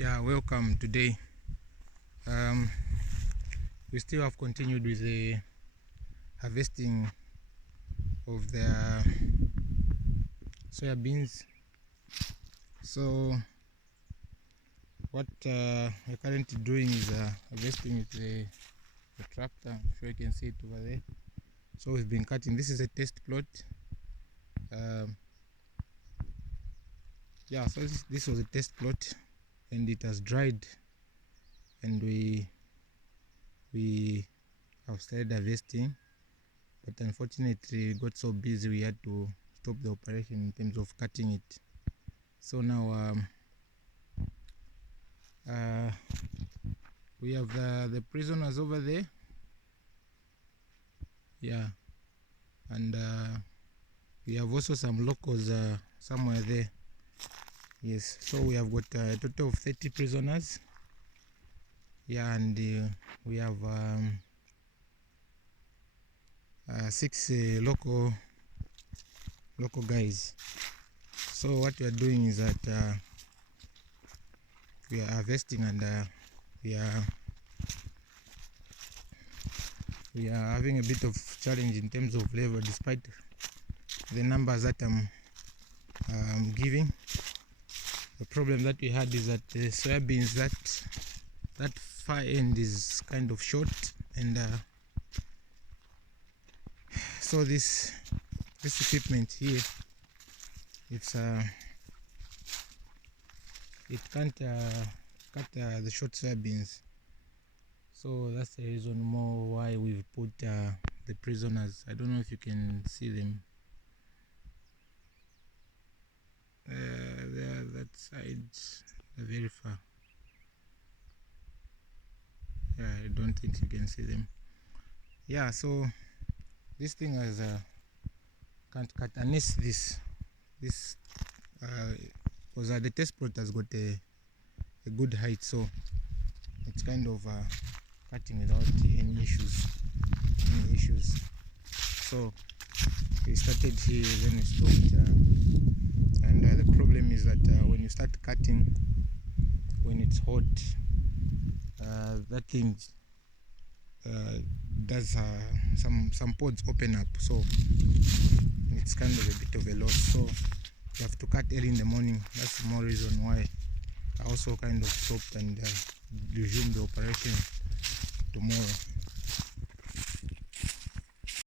Yeah, welcome. Today we still have continued with the harvesting of the soybeans. So what we're currently doing is harvesting with the tractor. I'm sure you can see it over there. So we've been cutting. This is a test plot. Yeah, so this was a test plot and it has dried, and we have started harvesting, but unfortunately we got so busy we had to stop the operation in terms of cutting it. So now we have the prisoners over there, yeah, and we have also some locals somewhere there. Yes, so we have got a total of 30 prisoners, yeah, and we have 6 local guys. So what we are doing is that we are harvesting, and we are having a bit of challenge in terms of labor, despite the numbers that I'm giving. The problem that we had is that the soybeans, that far end is kind of short, and so this equipment here, it can't cut the short soybeans. So that's the reason more why we've put the prisoners. I don't know if you can see them. They're that side, they're very far. Yeah, I don't think you can see them. Yeah, so this thing has can't cut unless this because the test plot has got a good height, so it's kind of cutting without any issues. So we started here, then we stopped, and the problem is that when you start cutting, when it's hot, that thing does some pods open up, so it's kind of a bit of a loss. So you have to cut early in the morning. That's more reason why I also kind of stopped and resumed the operation tomorrow.